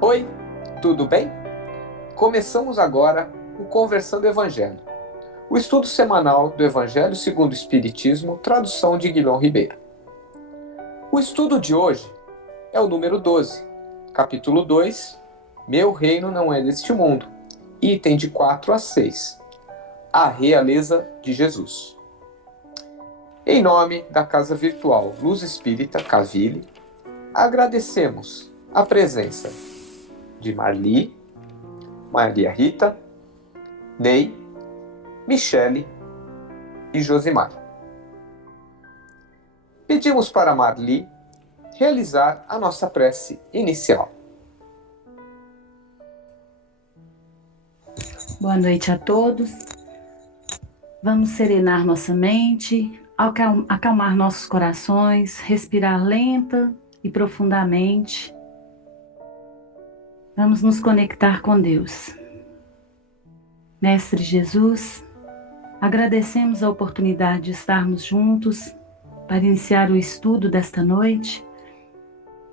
Oi, tudo bem? Começamos agora o Conversando Evangelho, o estudo semanal do Evangelho segundo o Espiritismo, tradução de Guilherme Ribeiro. O estudo de hoje é o número 12, capítulo 2, Meu Reino Não É Deste Mundo, item de 4 a 6, A Realeza de Jesus. Em nome da Casa Virtual Luz Espírita Caville, agradecemos a presença de Marli, Maria Rita, Ney, Michele e Josimar. Pedimos para Marli realizar a nossa prece inicial. Boa noite a todos. Vamos serenar nossa mente, acalmar nossos corações, respirar lenta e profundamente. Vamos nos conectar com Deus. Mestre Jesus, agradecemos a oportunidade de estarmos juntos para iniciar o estudo desta noite.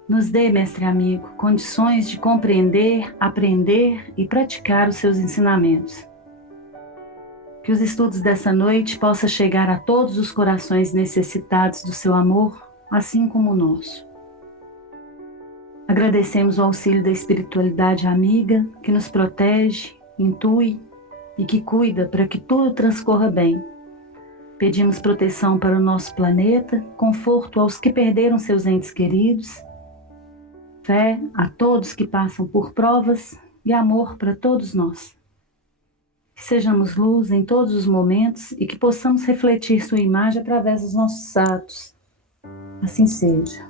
Nos dê, mestre amigo, condições de compreender, aprender e praticar os seus ensinamentos. Que os estudos dessa noite possam chegar a todos os corações necessitados do seu amor, assim como o nosso. Agradecemos o auxílio da espiritualidade amiga, que nos protege, intui e que cuida para que tudo transcorra bem. Pedimos proteção para o nosso planeta, conforto aos que perderam seus entes queridos, fé a todos que passam por provas e amor para todos nós. Que sejamos luz em todos os momentos e que possamos refletir sua imagem através dos nossos atos. Assim seja.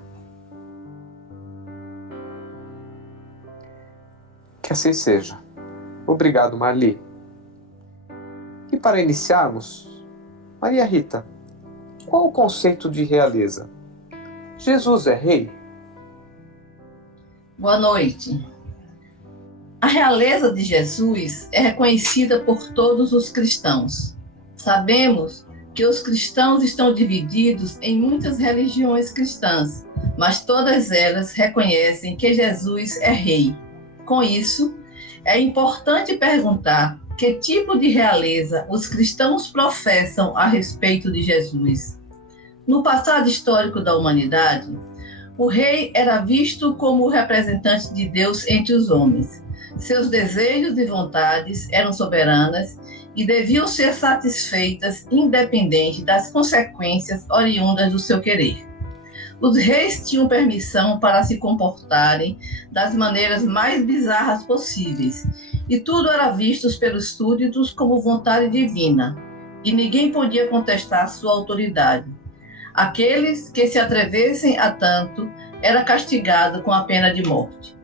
Que assim seja. Obrigado, Marli. E para iniciarmos, Maria Rita, qual o conceito de realeza? Jesus é rei? Boa noite. A realeza de Jesus é reconhecida por todos os cristãos. Sabemos que os cristãos estão divididos em muitas religiões cristãs, mas todas elas reconhecem que Jesus é rei. Com isso, é importante perguntar que tipo de realeza os cristãos professam a respeito de Jesus. No passado histórico da humanidade, o rei era visto como o representante de Deus entre os homens. Seus desejos e vontades eram soberanas e deviam ser satisfeitas independente das consequências oriundas do seu querer. Os reis tinham permissão para se comportarem das maneiras mais bizarras possíveis, e tudo era visto pelos súditos como vontade divina, e ninguém podia contestar sua autoridade. Aqueles que se atrevessem a tanto era castigado com a pena de morte.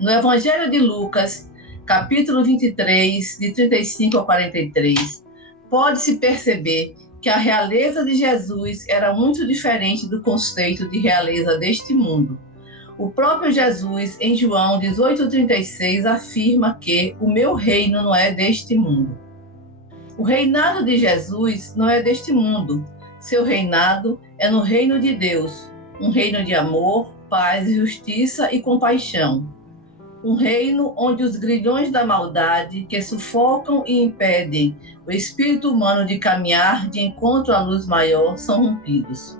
No Evangelho de Lucas, capítulo 23, de 35 a 43, pode-se perceber que a realeza de Jesus era muito diferente do conceito de realeza deste mundo. O próprio Jesus, em João 18,36, afirma que o meu reino não é deste mundo. O reinado de Jesus não é deste mundo. Seu reinado é no reino de Deus, um reino de amor, paz, justiça e compaixão. Um reino onde os grilhões da maldade que sufocam e impedem o espírito humano de caminhar de encontro à luz maior são rompidos.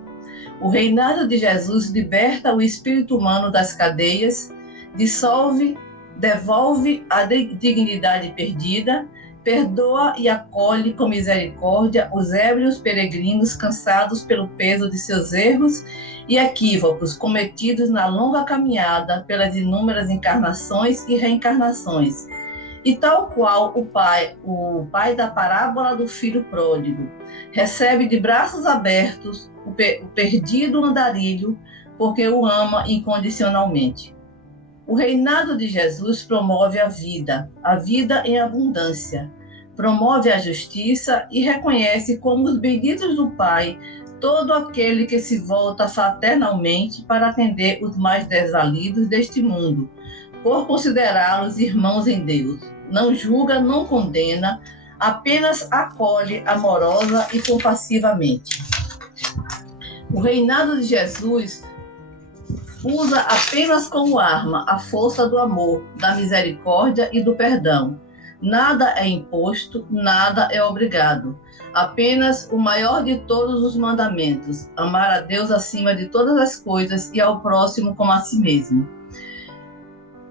O reinado de Jesus liberta o espírito humano das cadeias, devolve a dignidade perdida, perdoa e acolhe com misericórdia os ébrios peregrinos cansados pelo peso de seus erros e equívocos cometidos na longa caminhada pelas inúmeras encarnações e reencarnações. E tal qual o pai da parábola do filho pródigo, recebe de braços abertos o perdido andarilho, porque o ama incondicionalmente. O reinado de Jesus promove a vida em abundância. promove a justiça e reconhece como os benditos do Pai todo aquele que se volta fraternalmente para atender os mais desvalidos deste mundo, por considerá-los irmãos em Deus. Não julga, não condena, apenas acolhe amorosa e compassivamente. O reinado de Jesus usa apenas como arma a força do amor, da misericórdia e do perdão. Nada é imposto, nada é obrigado. Apenas o maior de todos os mandamentos: amar a Deus acima de todas as coisas e ao próximo como a si mesmo.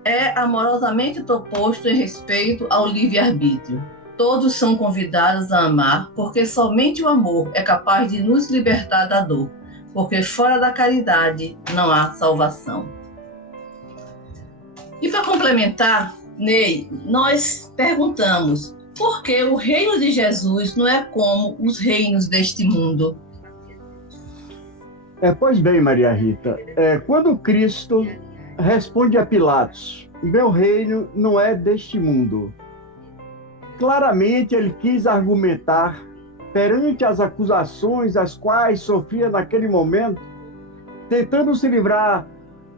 É amorosamente proposto em respeito ao livre-arbítrio. Todos são convidados a amar, porque somente o amor é capaz de nos libertar da dor, porque fora da caridade não há salvação. E para complementar, Ney, nós perguntamos: por que o reino de Jesus não é como os reinos deste mundo? Pois bem, Maria Rita, quando Cristo responde a Pilatos: meu reino não é deste mundo, claramente ele quis argumentar perante as acusações as quais sofria naquele momento, tentando se livrar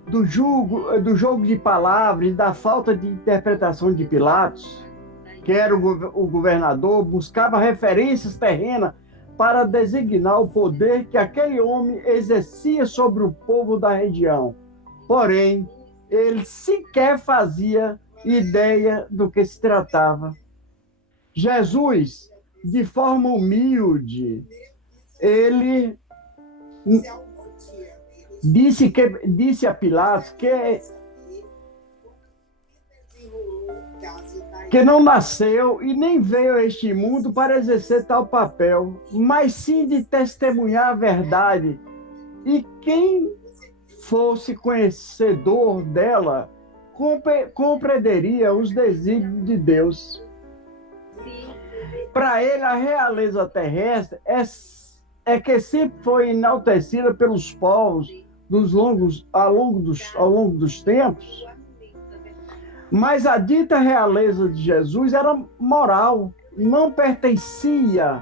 do jogo de palavras e da falta de interpretação de Pilatos, que era o governador, buscava referências terrenas para designar o poder que aquele homem exercia sobre o povo da região. Porém, ele sequer fazia ideia do que se tratava. Jesus, de forma humilde, ele disse a Pilatos que não nasceu e nem veio a este mundo para exercer tal papel, mas sim de testemunhar a verdade. E quem fosse conhecedor dela compreenderia os desígnios de Deus. Para ele, a realeza terrestre é que sempre foi enaltecida pelos povos ao longo dos tempos, mas a dita realeza de Jesus era moral, não pertencia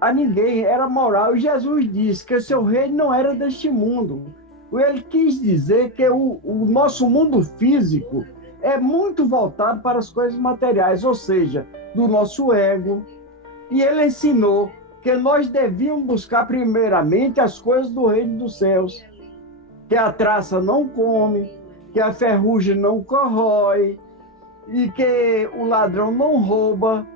a ninguém, era moral. E Jesus disse que seu reino não era deste mundo. Ele quis dizer que o nosso mundo físico é muito voltado para as coisas materiais, ou seja, do nosso ego. E ele ensinou que nós devíamos buscar primeiramente as coisas do reino dos céus, que a traça não come, que a ferrugem não corrói e que o ladrão não rouba.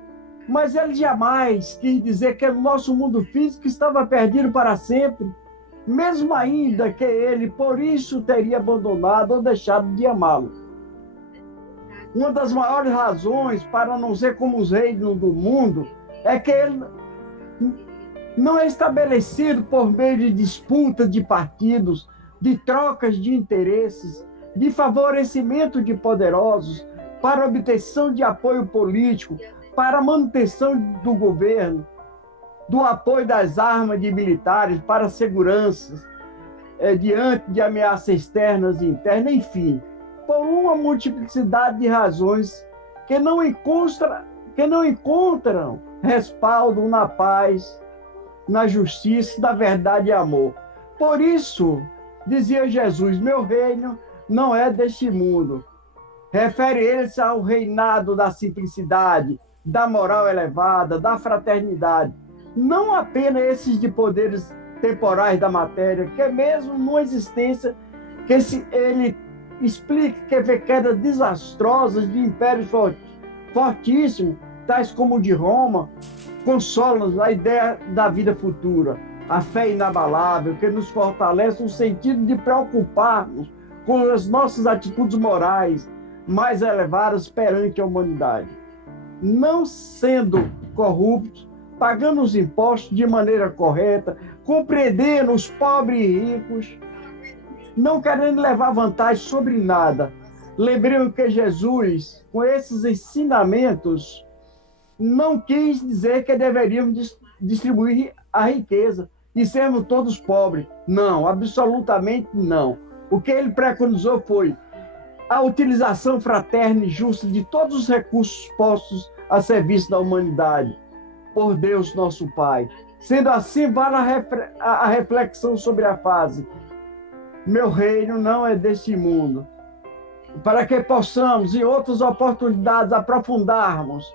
Mas ele jamais quis dizer que o nosso mundo físico estava perdido para sempre, mesmo ainda que ele por isso teria abandonado ou deixado de amá-lo. Uma das maiores razões para não ser como os reinos do mundo é que ele não é estabelecido por meio de disputas de partidos, de trocas de interesses, de favorecimento de poderosos, para obtenção de apoio político, para a manutenção do governo, do apoio das armas de militares para seguranças, diante de ameaças externas e internas, enfim, por uma multiplicidade de razões que não encontram respaldo na paz, na justiça, na verdade e amor. Por isso, dizia Jesus, meu reino não é deste mundo. Refere-se ao reinado da simplicidade, da moral elevada, da fraternidade. Não apenas esses de poderes temporais da matéria, que mesmo numa existência que ele explica que vê quedas desastrosas de impérios fortíssimos, tais como o de Roma, consola-nos a ideia da vida futura, a fé inabalável que nos fortalece no sentido de preocupar-nos com as nossas atitudes morais mais elevadas perante a humanidade. Não sendo corruptos, pagando os impostos de maneira correta, compreendendo os pobres e ricos, não querendo levar vantagem sobre nada. Lembremos que Jesus, com esses ensinamentos, não quis dizer que deveríamos distribuir a riqueza e sermos todos pobres. Não, absolutamente não. O que ele preconizou foi a utilização fraterna e justa de todos os recursos postos a serviço da humanidade, por Deus nosso Pai. Sendo assim, vale a reflexão sobre a frase: meu reino não é deste mundo. Para que possamos, em outras oportunidades, aprofundarmos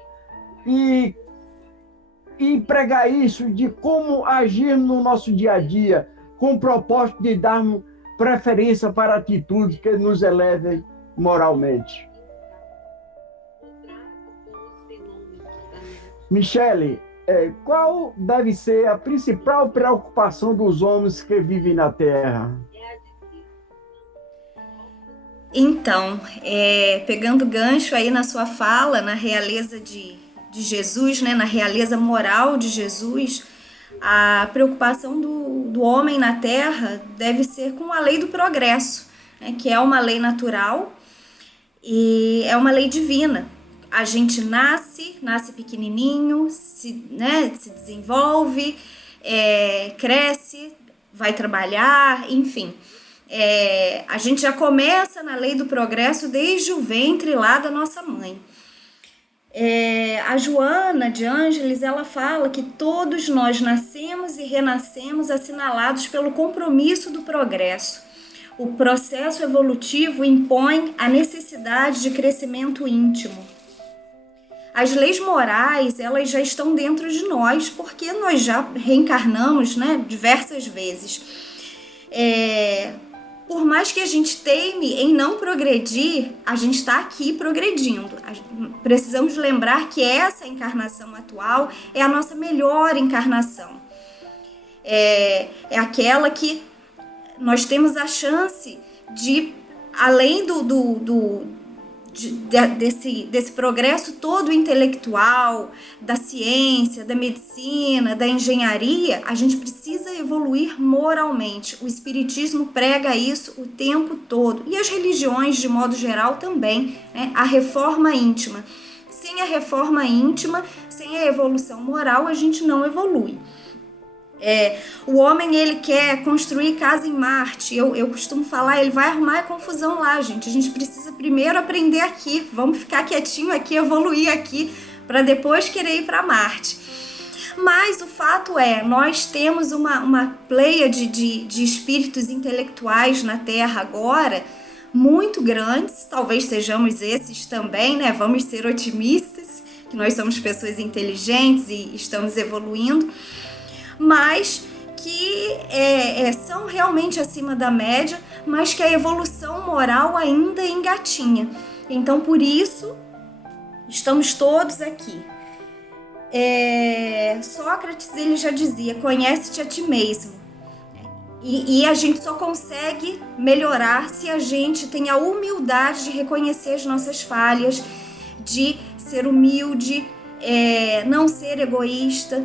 e pregar isso de como agir no nosso dia a dia, com o propósito de darmos preferência para atitudes que nos elevem moralmente. Michele, qual deve ser a principal preocupação dos homens que vivem na Terra? Então, pegando gancho aí na sua fala, na realeza de Jesus, né, na realeza moral de Jesus, a preocupação do homem na Terra deve ser com a lei do progresso, né, que é uma lei natural e é uma lei divina. A gente nasce pequenininho, se desenvolve, cresce, vai trabalhar, enfim. A gente já começa na lei do progresso desde o ventre lá da nossa mãe. A Joana de Ângeles, ela fala que todos nós nascemos e renascemos assinalados pelo compromisso do progresso. O processo evolutivo impõe a necessidade de crescimento íntimo. As leis morais, elas já estão dentro de nós, porque nós já reencarnamos, né, diversas vezes. Por mais que a gente teime em não progredir, a gente está aqui progredindo. Precisamos lembrar que essa encarnação atual é a nossa melhor encarnação. É aquela que nós temos a chance de, além desse progresso todo intelectual, da ciência, da medicina, da engenharia, a gente precisa evoluir moralmente. O Espiritismo prega isso o tempo todo, e as religiões, de modo geral, também, né? A reforma íntima. Sem a reforma íntima, sem a evolução moral, a gente não evolui. O homem, ele quer construir casa em Marte. Eu costumo falar, ele vai arrumar a confusão lá, gente. A gente precisa primeiro aprender aqui, vamos ficar quietinho aqui, evoluir aqui, para depois querer ir para Marte. Mas o fato nós temos uma pleiade de espíritos intelectuais na Terra agora, muito grandes, talvez sejamos esses também, né? Vamos ser otimistas, que nós somos pessoas inteligentes e estamos evoluindo, mas que são realmente acima da média, mas que a evolução moral ainda engatinha. Então, por isso, estamos todos aqui. Sócrates, ele já dizia: conhece-te a ti mesmo. E a gente só consegue melhorar se a gente tem a humildade de reconhecer as nossas falhas, de ser humilde, não ser egoísta.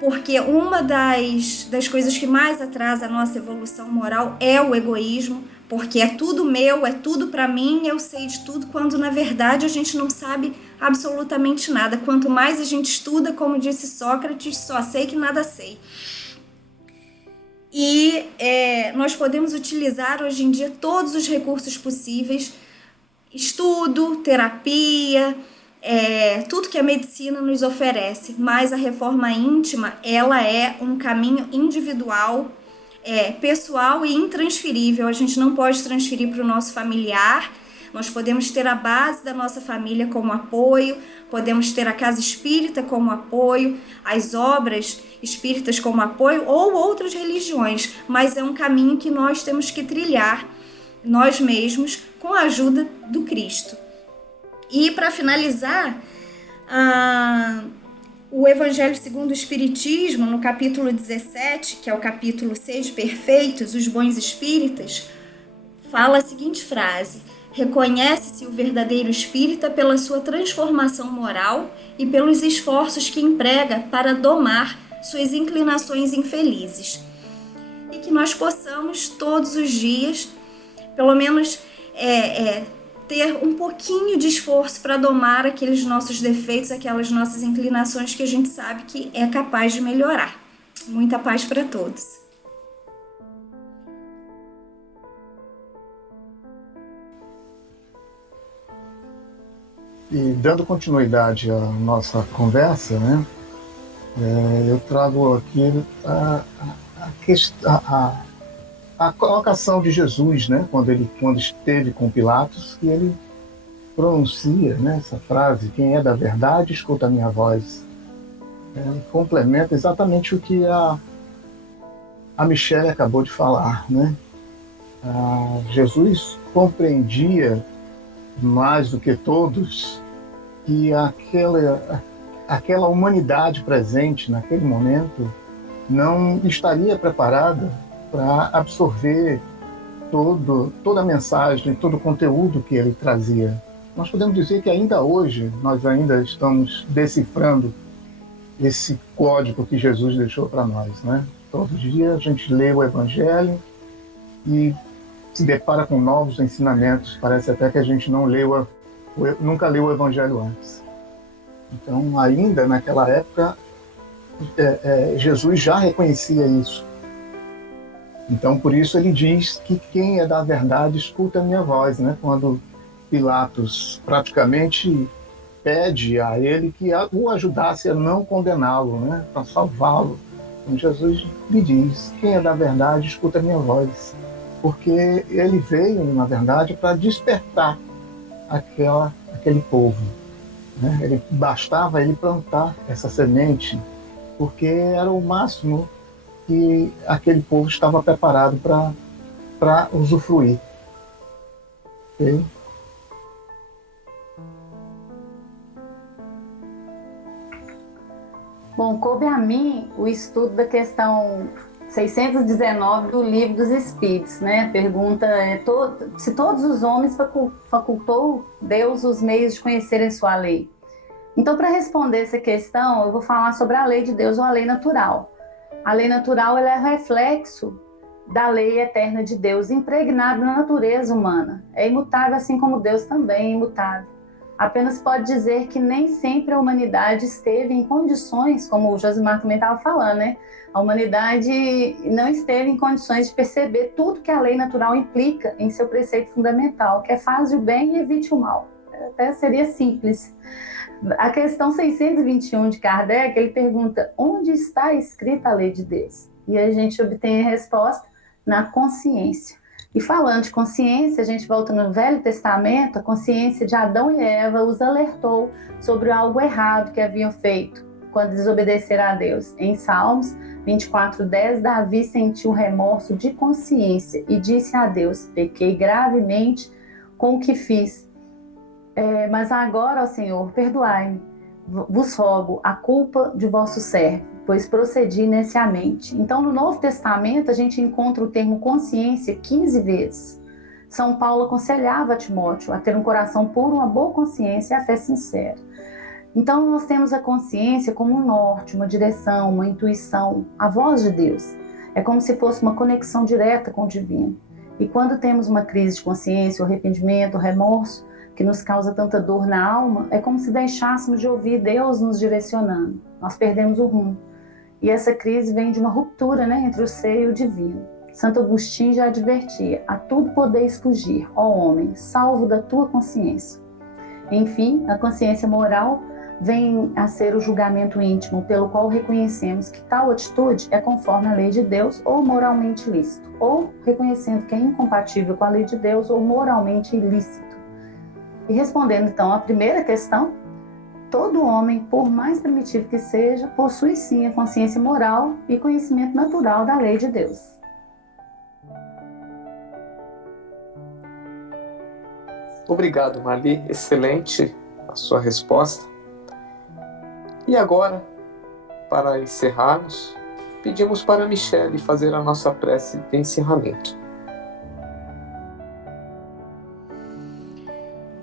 Porque uma das coisas que mais atrasa a nossa evolução moral é o egoísmo, porque é tudo meu, é tudo para mim, eu sei de tudo, quando na verdade a gente não sabe absolutamente nada. Quanto mais a gente estuda, como disse Sócrates, só sei que nada sei. E nós podemos utilizar hoje em dia todos os recursos possíveis, estudo, terapia, tudo que a medicina nos oferece, mas a reforma íntima, ela é um caminho individual, pessoal e intransferível. A gente não pode transferir para o nosso familiar. Nós podemos ter a base da nossa família como apoio, podemos ter a casa espírita como apoio, as obras espíritas como apoio ou outras religiões, mas é um caminho que nós temos que trilhar nós mesmos com a ajuda do Cristo. E para finalizar, o Evangelho segundo o Espiritismo, no capítulo 17, que é o capítulo Sede Perfeitos, os bons espíritas, fala a seguinte frase: reconhece-se o verdadeiro espírita pela sua transformação moral e pelos esforços que emprega para domar suas inclinações infelizes. E que nós possamos todos os dias, pelo menos, ter um pouquinho de esforço para domar aqueles nossos defeitos, aquelas nossas inclinações que a gente sabe que é capaz de melhorar. Muita paz para todos. E dando continuidade à nossa conversa, né, eu trago aqui a colocação de Jesus, né, quando esteve com Pilatos, e ele pronuncia, né, essa frase: quem é da verdade, escuta a minha voz. Complementa exatamente o que a Michele acabou de falar, né? Jesus compreendia mais do que todos que aquela humanidade presente naquele momento não estaria preparada para absorver toda a mensagem, todo o conteúdo que ele trazia. Nós podemos dizer que ainda hoje nós ainda estamos decifrando esse código que Jesus deixou para nós, né? Todo dia a gente lê o Evangelho e se depara com novos ensinamentos. Parece até que a gente nunca leu o Evangelho antes. Então, ainda naquela época, Jesus já reconhecia isso. Então, por isso ele diz que quem é da verdade escuta a minha voz, né? Quando Pilatos praticamente pede a ele que o ajudasse a não condená-lo, né? Para salvá-lo. Então, Jesus lhe diz: quem é da verdade escuta a minha voz. Porque ele veio, na verdade, para despertar aquele povo, né? Bastava ele plantar essa semente, porque era o máximo que aquele povo estava preparado para usufruir. Okay? Bom, coube a mim o estudo da questão 619 do Livro dos Espíritos, né? Pergunta se todos os homens facultou Deus os meios de conhecerem sua lei. Então, para responder essa questão, eu vou falar sobre a lei de Deus ou a lei natural. A lei natural ela é reflexo da lei eterna de Deus, impregnada na natureza humana. É imutável, assim como Deus também é imutável. Apenas pode dizer que nem sempre a humanidade esteve em condições, como o Josimar também estava falando, né? A humanidade não esteve em condições de perceber tudo que a lei natural implica em seu preceito fundamental, que é faze o bem e evite o mal. Até seria simples. A questão 621 de Kardec, ele pergunta: onde está escrita a lei de Deus? E a gente obtém a resposta na consciência. E falando de consciência, a gente volta no Velho Testamento, a consciência de Adão e Eva os alertou sobre algo errado que haviam feito quando desobedeceram a Deus. Em Salmos 24:10, Davi sentiu remorso de consciência e disse a Deus: pequei gravemente com o que fiz. Mas agora, ó Senhor, perdoai-me, vos rogo a culpa de vosso servo, pois procedi neciamente. Então, no Novo Testamento, a gente encontra o termo consciência 15 vezes. São Paulo aconselhava Timóteo a ter um coração puro, uma boa consciência e a fé sincera. Então, nós temos a consciência como um norte, uma direção, uma intuição, a voz de Deus. É como se fosse uma conexão direta com o divino. E quando temos uma crise de consciência, o arrependimento, o remorso, que nos causa tanta dor na alma, é como se deixássemos de ouvir Deus nos direcionando. Nós perdemos o rumo. E essa crise vem de uma ruptura, né, entre o ser e o divino. Santo Agostinho já advertia: a tudo podeis fugir, ó homem, salvo da tua consciência. Enfim, a consciência moral vem a ser o julgamento íntimo pelo qual reconhecemos que tal atitude é conforme a lei de Deus ou moralmente lícito, ou reconhecendo que é incompatível com a lei de Deus ou moralmente ilícito. E respondendo então à primeira questão, todo homem, por mais primitivo que seja, possui sim a consciência moral e conhecimento natural da lei de Deus. Obrigado, Marli. Excelente a sua resposta. E agora, para encerrarmos, pedimos para a Michele fazer a nossa prece de encerramento.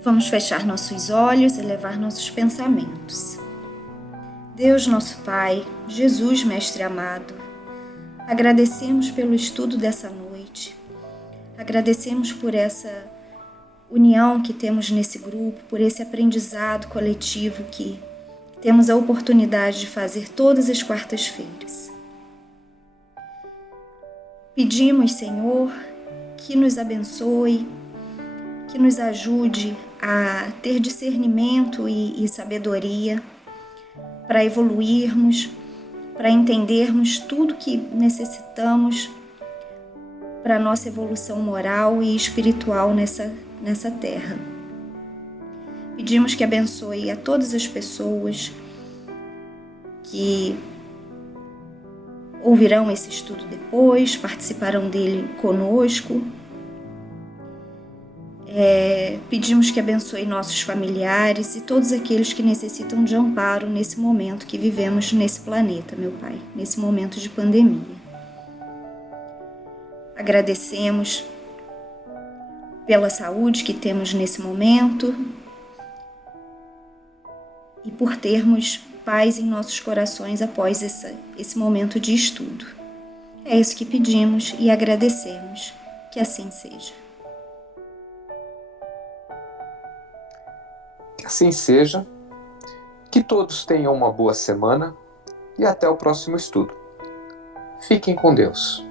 Vamos fechar nossos olhos e levar nossos pensamentos. Deus nosso Pai, Jesus Mestre amado, agradecemos pelo estudo dessa noite, agradecemos por essa união que temos nesse grupo, por esse aprendizado coletivo que temos a oportunidade de fazer todas as quartas-feiras. Pedimos, Senhor, que nos abençoe, que nos ajude a ter discernimento e sabedoria para evoluirmos, para entendermos tudo que necessitamos para a nossa evolução moral e espiritual nessa terra. Pedimos que abençoe a todas as pessoas que ouvirão esse estudo depois, participarão dele conosco. Pedimos que abençoe nossos familiares e todos aqueles que necessitam de amparo nesse momento que vivemos nesse planeta, meu Pai, nesse momento de pandemia. Agradecemos pela saúde que temos nesse momento e por termos paz em nossos corações após esse momento de estudo. É isso que pedimos e agradecemos. Que assim seja. Que assim seja, que todos tenham uma boa semana e até o próximo estudo. Fiquem com Deus.